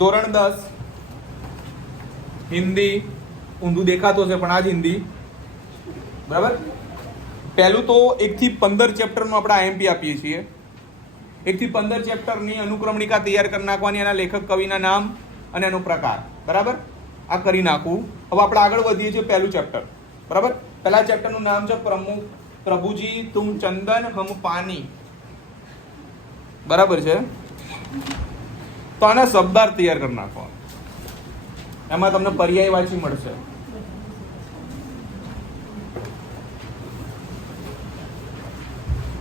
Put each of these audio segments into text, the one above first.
ધોરણ 10 હિન્દી, ઊંધું દેખાતું હશે પણ આ જ હિન્દી, બરાબર. પહેલું તો 1 થી 15 ચેપ્ટરનું આપણે આઈએમપી આપીએ છીએ. 1 થી 15 ચેપ્ટરની અનુક્રમણિકા તૈયાર કરી નાખવાની, એના લેખક કવિના નામ અને એનો પ્રકાર, બરાબર. આ કરી નાખવું. હવે આપણે આગળ વધીએ છીએ. પહેલું ચેપ્ટર, બરાબર. પહેલા ચેપ્ટરનું નામ છે પ્રભુજી તુમ ચંદન હમ પાની, બરાબર છે. તો આના શબ્દાર્થ તૈયાર કરી નાખો. એમાં તમને પર્યાયવાચી મળશે.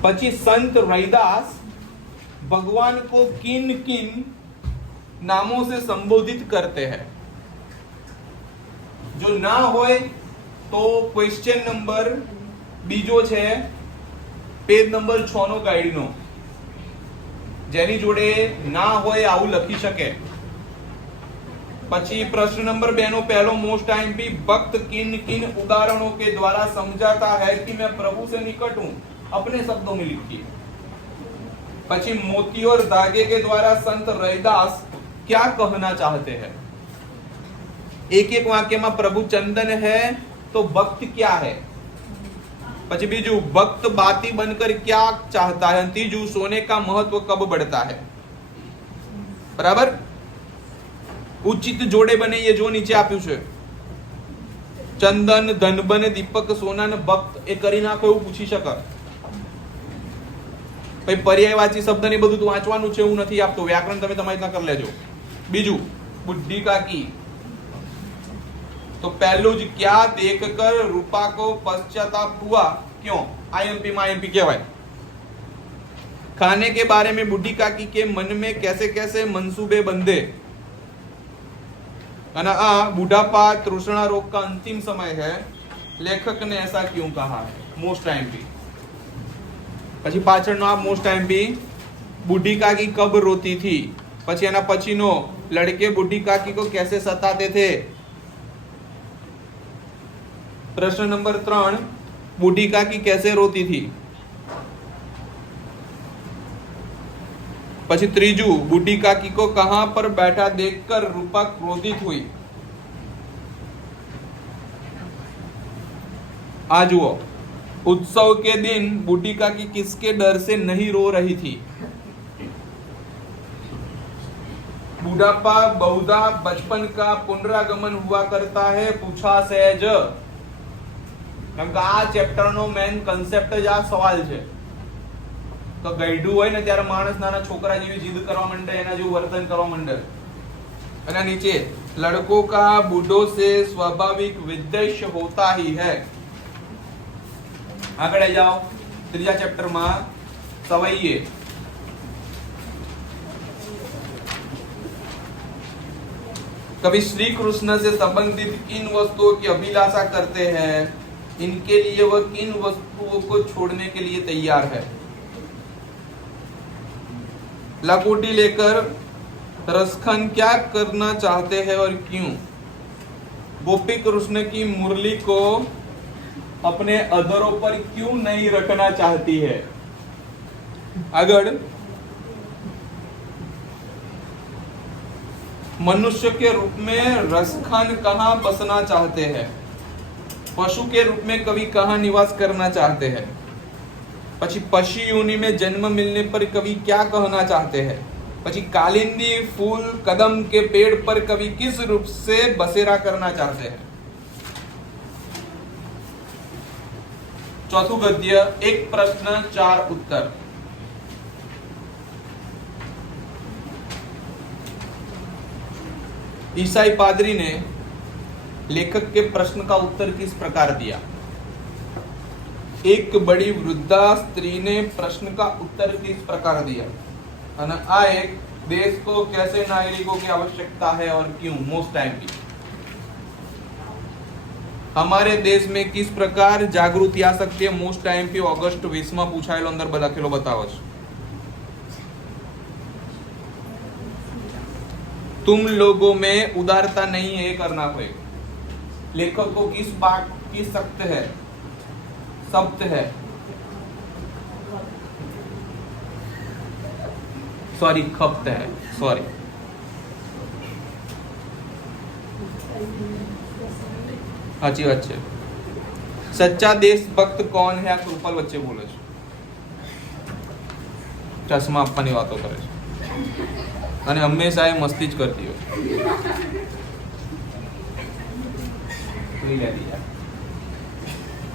પછી संत रैदास भगवान को किन किन नामों से संबोधित करते हैं. जो ना होय तो क्वेश्चन नंबर બીજો છે પેજ નંબર 6 નો ગાઈડ નો. જેની જોડે ના હોય આવું લખી શકે. પછી પ્રશ્ન नंबर 2 નો पहलो मोस्ट आईएमपी, भक्त किन किन उदाहरणों के द्वारा समझाता है कि मैं प्रभु से निकट हूं, अपने शब्दों में लिखिए. પછી मोती और धागे के द्वारा संत रैदास क्या कहना चाहते हैं. एक एक वाक्य में प्रभु चंदन है तो भक्त क्या है. પછી બીજું भक्त बाती बनकर क्या चाहता है. तीजू सोने का महत्व कब बढ़ता है. बराबर. उचित जोड़े बने ये जो नीचे આપ્યું છે. ચંદન, ધનબન, દીપક, સોના ને ભક્ત એ કરી નાખો એવું પૂછી શકે. ભાઈ પર્યાયવાચી શબ્દ ને બધું વાંચવાનું છે એવું નથી આપતો. વ્યાકરણ તમે તમારી રીતના કરી લેજો. બીજું બુદ્ધિ કાકી. तो पहलू ज क्या देखकर रूपा को पश्चाताप हुआ, क्यों. आईएमपी में आईएमपी क्या है. खाने के बारे में बुढ़ी काकी के मन में कैसे कैसे मंसूबे बंधे. बुढ़ापा तृष्णा रोग का अंतिम समय है, लेखक ने ऐसा क्यों कहा है. Most IMP. પછી પાછળનો આ મોસ્ટ આઈએમપી, બુढ़ी काकी कब रोती थी. પછી એના પછીનો लड़के बुढ़ी काकी को कैसे सताते थे. प्रश्न नंबर 3, बूढ़ी काकी कैसे रोती थी. પછી ત્રીજું, बूढ़ी काकी को कहां पर बैठा देखकर रूपा क्रोधित हुई. आ जुओ. उत्सव के दिन बूढ़ी काकी किसके डर से नहीं रो रही थी. बुढ़ापा बहुधा बचपन का पुनरागमन हुआ करता है, पूछा सहज. કેમ કે આ ચેપ્ટરનો મેઇન કન્સેપ્ટ જ આ સવાલ છે. તો ગઈઢું હોય ને ત્યારે માણસ નાના છોકરા જેવી જીદ કરવા માંડે, એના જેવું વર્તન કરવા માંડે. અને નીચે लड़कों का बूढ़ों से स्वाभाविक विद्वेष होता ही है. આગળ જાઓ. ત્રીજા ચેપ્ટરમાં સવૈયે. कभी श्री कृष्ण से संबंधित किन वस्तुओं की अभिलाषा करते हैं, इनके लिए वह किन वस्तुओं को छोड़ने के लिए तैयार है. लकोटी लेकर रसखन क्या करना चाहते हैं और क्यों. गोपी कृष्ण की मुरली को अपने अधरों पर क्यों नहीं रखना चाहती है. अगर मनुष्य के रूप में रसखान कहाँ बसना चाहते हैं. पशु के रूप में कवि कहाँ निवास करना चाहते हैं. પછી पशु योनि में जन्म मिलने पर कवि क्या कहना चाहते हैं. પછી कालिंदी फूल कदम के पेड़ पर कवि किस रूप से बसेरा करना चाहते हैं. चौथું गद्य, एक प्रश्न 4 उत्तर. ईसाई पादरी ने लेखक के प्रश्न का उत्तर किस प्रकार दिया. एक बड़ी वृद्धा स्त्री ने प्रश्न का उत्तर किस प्रकार दिया. અને આ એક देश को कैसे नागरिकों की आवश्यकता है और क्यों. मोस्ट टाइम की. हमारे देश में किस प्रकार जागृति आ सकती है. मोस्ट टाइम की ऑगस्ट 20 में पूछाયેલો अंदर લખેલો बताओ. तुम लोगों में उदारता नहीं है, करना पड़ेगा. लेखक को किस बात की सख्त है. सख्त है. सॉरी खप्त है. सॉरी સાચી વાત છે. સચ્ચા દેશભક્ત કોણ હે? આ કૃપાલ વચ્ચે બોલે છે, ચશ્મા આપવાની વાતો કરે છે અને હંમેશા એ મસ્તી જ કરતી હોય.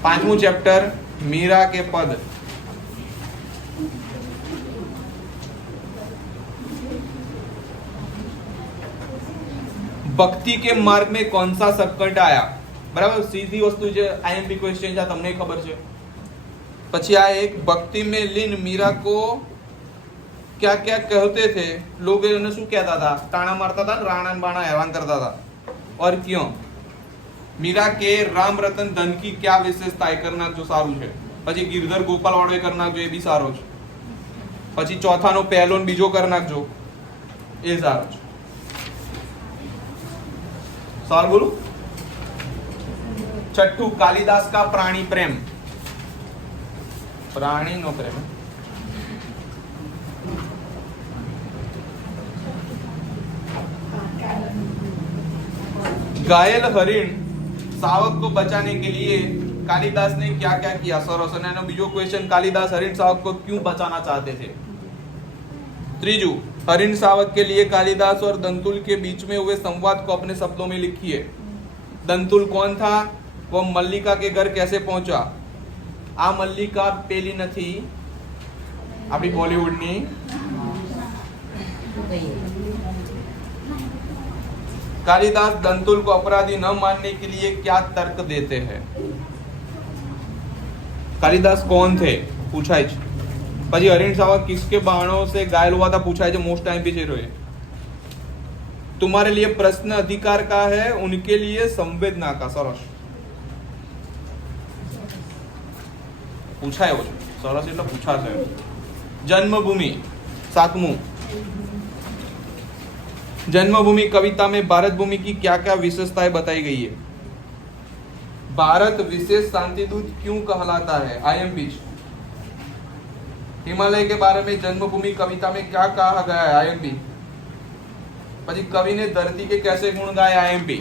પાંચમું ચેપ્ટર मीरा के पद. भक्ति के मार्ग में कौन सा संकट आया? बराबर, सीधी वस्तु जो आईएमपी क्वेश्चन है તમને ખબર છે. પછી આ એક ભક્તિ में लीन मीरा को क्या क्या कहते थे लोग? એને શું કહેતા હતા? તાણા મારતા હતા, રાણા બાણા हैरान करता था. और क्यों? मीरा के राम रतन धन की क्या विशेषता है? करना जो सारू है. પછી गिरधर गोपाल वाળો कर નાખજો, એ બી સારો છે. પછી ચોથાનો પહેલો ને બીજો कर નાખજો, એ સારો છે. सवाल बोलो. छठू कालिदास का प्राणी प्रेम. प्राणी नो प्रेम. घायल हरिण सावक को बचाने के लिए कालिदास ने क्या क्या किया? सरस. અને બીજો ક્વેશ્ચન, कालिदास हरिण सावक को क्यों बचाना चाहते थे? त्रिजू, हरिण सावक के लिए कालिदास और दंतुल के बीच में हुए संवाद को अपने शब्दों में लिखिए. दंतुल कौन था? वो मल्लिका के घर कैसे पहुंचा? आ मल्लिका पेली નથી આપણી બોલિવૂડની. कालिदास दंतुल को अपराधी न मानने के लिए क्या तर्क देते हैं? कालिदास कौन थे? पूछा है. પછી हरिण सावक किसके बाणों से घायल हुआ था? पूछा है. मोस्ट टाइम पीछे रहे. तुम्हारे लिए प्रश्न अधिकार का है, उनके लिए संवेदना का. सरस पूछा है. वो सरस એટલે પૂછા છે. जन्मभूमि. सातमू, जन्मभूमि कविता में भारत भूमि की क्या क्या विशेषताएं बताई गई है? भारत विशेष शांति दूत क्यों कहलाता है? आईएमपी. हिमालय के बारे में जन्मभूमि कविता में क्या कहा गया है? आईएमपी. પછી कवि ने धरती के कैसे गुण गाए? आईएमपी.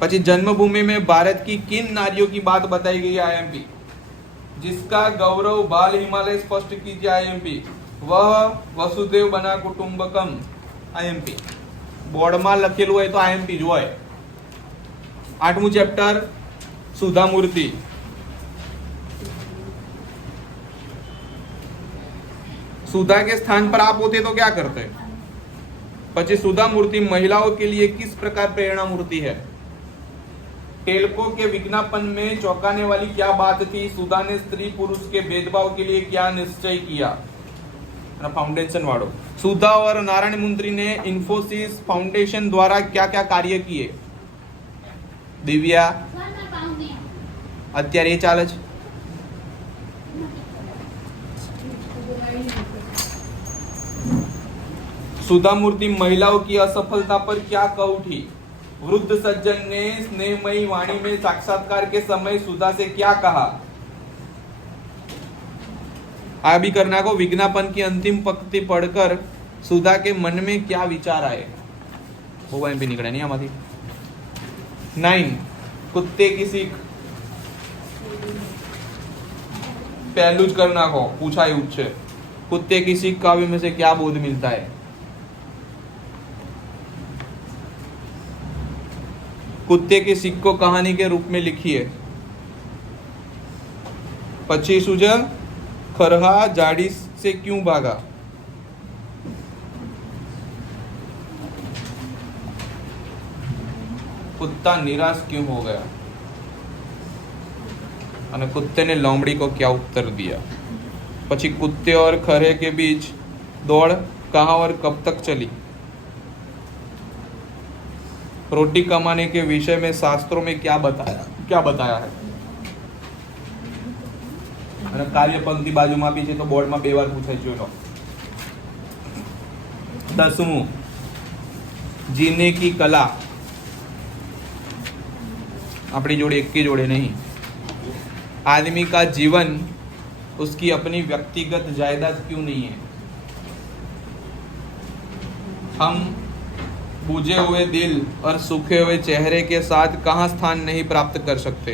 પછી जन्मभूमि में भारत की किन नारियों की बात बताई गई है? आईएमपी. जिसका गौरव बाल हिमालय स्पष्ट कीजिए. आईएमपी. वह वसुदेव बना कुटुंबकम. आईएमपी. બોર્ડમાં લખેલું હોય તો આઈએમપી જ હોય. આઠમું ચેપ્ટર સુધા મૂર્તિ. सुधा के स्थान पर आप होते तो क्या करते? પછી सुधा मूर्ति महिलाओं के लिए किस प्रकार प्रेरणा मूर्ति है? टेल्को के विज्ञापन में चौंकाने वाली क्या बात थी? सुधा ने स्त्री पुरुष के भेदभाव के लिए क्या निश्चय किया? फाउंडेशन वाड़ो. सुधा और नारायण मंत्री ने इन्फोसिस फाउंडेशन द्वारा क्या क्या कार्य किए? दिव्या અત્યારે એ ચાલે છે. सुधा मूर्ति महिलाओं की असफलता पर क्या कह उठी? वृद्ध सज्जन ने स्नेहमयी वाणी में साक्षात्कार के समय सुधा से क्या कहा? आ भी करना को. विज्ञापन की अंतिम पंक्ति पढ़कर सुधा के मन में क्या विचार आए? वो भी निकले नहीं हमारी. 9 कुत्ते की सीख. पहलू ज करना को पूछा युद्ध है. कुत्ते की सीख काव्य में से क्या बोध मिलता है? कुत्ते की सीख को कहानी के रूप में लिखिए. પછી શું છે? खरहा झाड़ी से क्यों भागा? कुत्ता निराश क्यों हो गया? અને कुत्ते ने लोमड़ी को क्या उत्तर दिया? પછી कुत्ते और खरे के बीच दौड़ कहाँ और कब तक चली? रोटी कमाने के विषय में शास्त्रों में क्या बताया है? અને કાર્ય પંક્તિ બાજુમાં બી છે તો બોર્ડમાં 2 વાર પૂછાઈ જોયો. 10મું जीने की कला. अपनी जोड़े एक की जोड़े नहीं. आदमी का जीवन उसकी अपनी व्यक्तिगत जायदाद क्यों नहीं है? हम बुझे हुए दिल और सूखे हुए चेहरे के साथ कहाँ स्थान नहीं प्राप्त कर सकते।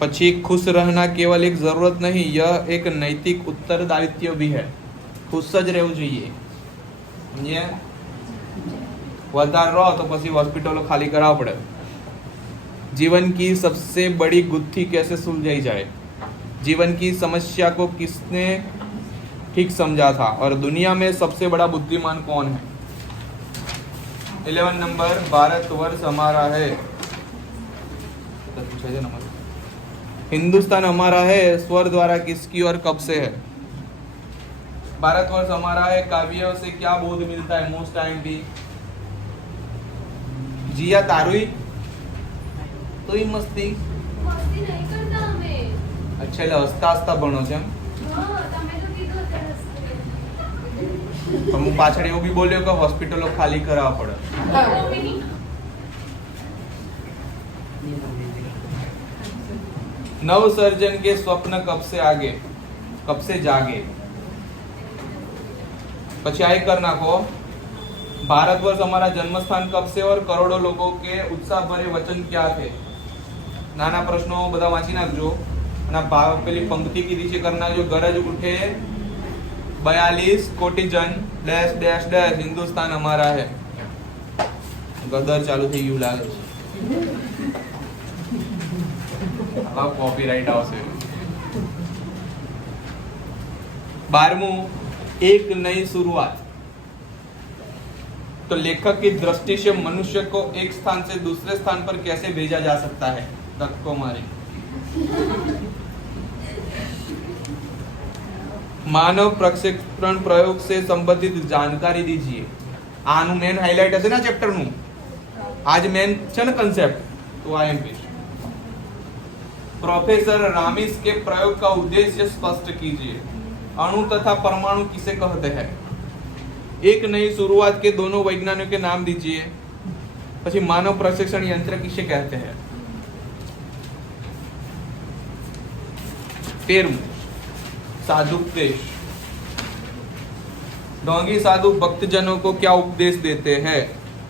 પછી खुश रहना केवल एक जरूरत नहीं, यह एक नैतिक उत्तरदायित्व भी है। खुश જ રહેવું જોઈએ, સમજ્યા? વધારે રહો તો પછી હોસ્પિટલો ખાલી કરાવવા પડે। जीवन की सबसे बड़ी गुत्थी कैसे सुलझाई जाए, जीवन की समस्या को किसने ठीक समझा था और दुनिया में सबसे बड़ा बुद्धिमान कौन है। 11 नंबर, भारतवर्ष हमारा है, हिंदुस्तान हमारा है, स्वर द्वारा किसकी और कब से है। भारतवर्ष हमारा है काव्य से क्या बोध मिलता है मोस्ट टाइम भी। जिया तारुई तो ही मस्ती मस्ती नहीं करता हमें। अच्छा એટલે હસતા હસતા ભણો છે એમ। હા તમે તો કીધું અત્યારે હસते। પણ હું પાછળ એવું બી બોલ્યો કે હોસ્પિટલો ખાલી કરાવવા પડે। नव सर्जन के स्वप्न कब से आगे, कब से जागे। પછી આઈ કર નાખો, भारतवर्ष हमारा जन्म स्थान कब से और करोड़ों लोगों के उत्साह भरे वचन क्या थे। नाना प्रश्नों બધા વાંચી નાખજો અને પેલી પંક્તિ કીધી છે કરના જો ગરજ ઉઠે 42 कोटि जन डैश डैश डैश हिंदुस्तान हमारा है। गदर चालू થઈ ગયું લાગે છે। આ કોપીરાइट આવશે। 12मुं, एक नई शुरुआत। तो लेखक की दृष्टि से मनुष्य को एक स्थान से दूसरे स्थान पर कैसे भेजा जा सकता है। धक्को मारे। मानव प्रक्षेपण प्रयोग से संबंधित जानकारी दीजिए। आनु मेन हाइलाइट है ना चैप्टर नु, आज मेन છે ને concept, तो आईएमपी। प्रोफेसर रामिस के प्रयोग का उद्देश्य स्पष्ट कीजिए। अणु तथा परमाणु किसे कहते हैं। एक नई शुरुआत के दोनों वैज्ञानिकों के नाम दीजिए। પછી मानव प्रशिक्षण यंत्र किसे कहते हैं। 13 साधुपदेश। ढोंगी साधु भक्तजनों को क्या उपदेश देते हैं।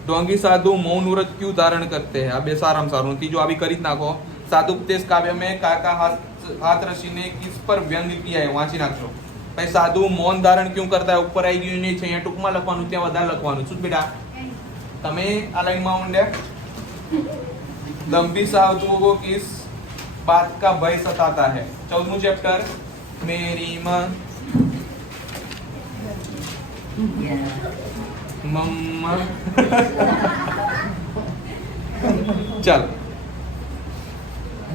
ढोंगी साधु मौन व्रत क्यों धारण करते हैं। આ બે સારામાં સારું तीजो આવી કરી જ નાખો। साधुपदेश काव्य में काका हाथरसी ने किस पर व्यंग किया है वांची नाखो। भाई साधु मौन धारण क्यों करता है, ऊपर आई गયું नहीं છે, અહીંયા ટૂંકમાં લખવાનું, ત્યાં વધારે લખવાનું। શું બેટા તમે આ લાઈનમાં ઊંડે दम्भी साधुओं को किस बात का भय सताता है। 14वां चैप्टर मेरी माँ मम्मा। चल,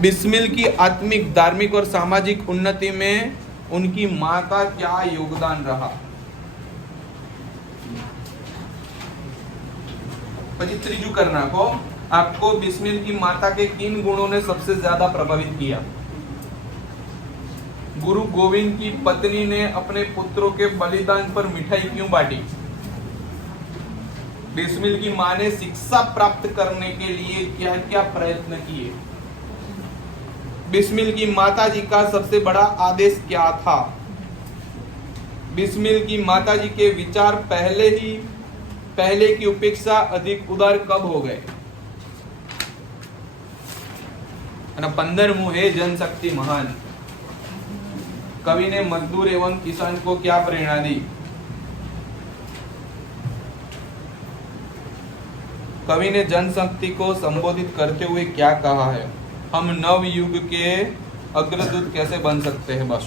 बिस्मिल की आत्मिक, धार्मिक और सामाजिक उन्नति में उनकी माँ का क्या योगदान रहा। પછી ત્રીજું करना को, आपको बिस्मिल की माता के किन गुणों ने सबसे ज्यादा प्रभावित किया। गुरु गोविंद की पत्नी ने अपने पुत्रों के बलिदान पर मिठाई क्यों बांटी। बिस्मिल की माँ ने शिक्षा प्राप्त करने के लिए क्या क्या प्रयत्न किए। बिस्मिल की माताजी का सबसे बड़ा आदेश क्या था। बिस्मिल की माताजी के विचार पहले की अपेक्षा अधिक उदार कब हो गए। 15वां है जनशक्ति महान। कवि ने मजदूर एवं किसान को क्या प्रेरणा दी। कवि ने जनशक्ति को संबोधित करते हुए क्या कहा है। हम नव युग के अग्रदूत कैसे बन सकते हैं। बस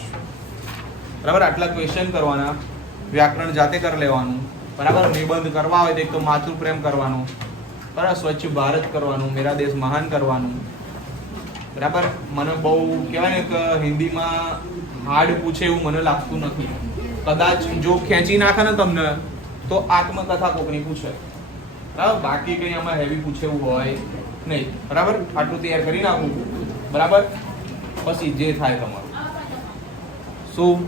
बराबर आटला क्वेश्चन करवाना, व्याकरण जाते कर लेवानुं बराबर। निबंध करवा हो तो एक तो मातृ प्रेम करवानो बराबर, स्वच्छ भारत करवानुं, मेरा देश महान करवानुं बराबर। મને બહુ કહેવાય ને કે હિન્દીમાં હાર્ડ પૂછે એવું મને લાગતું નથી। કદાચ જો ખેંચી નાખે ને તમને તો આત્મકથા કોકની પૂછે બરાબર, બાકી કંઈ આમાં હેવી પૂછે એવું હોય નહીં બરાબર। આટલું તૈયાર કરી નાખું બરાબર, પછી જે થાય તમારું। શું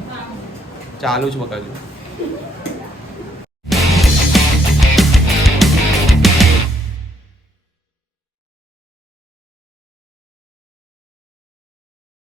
ચાલુ જ બકાજો।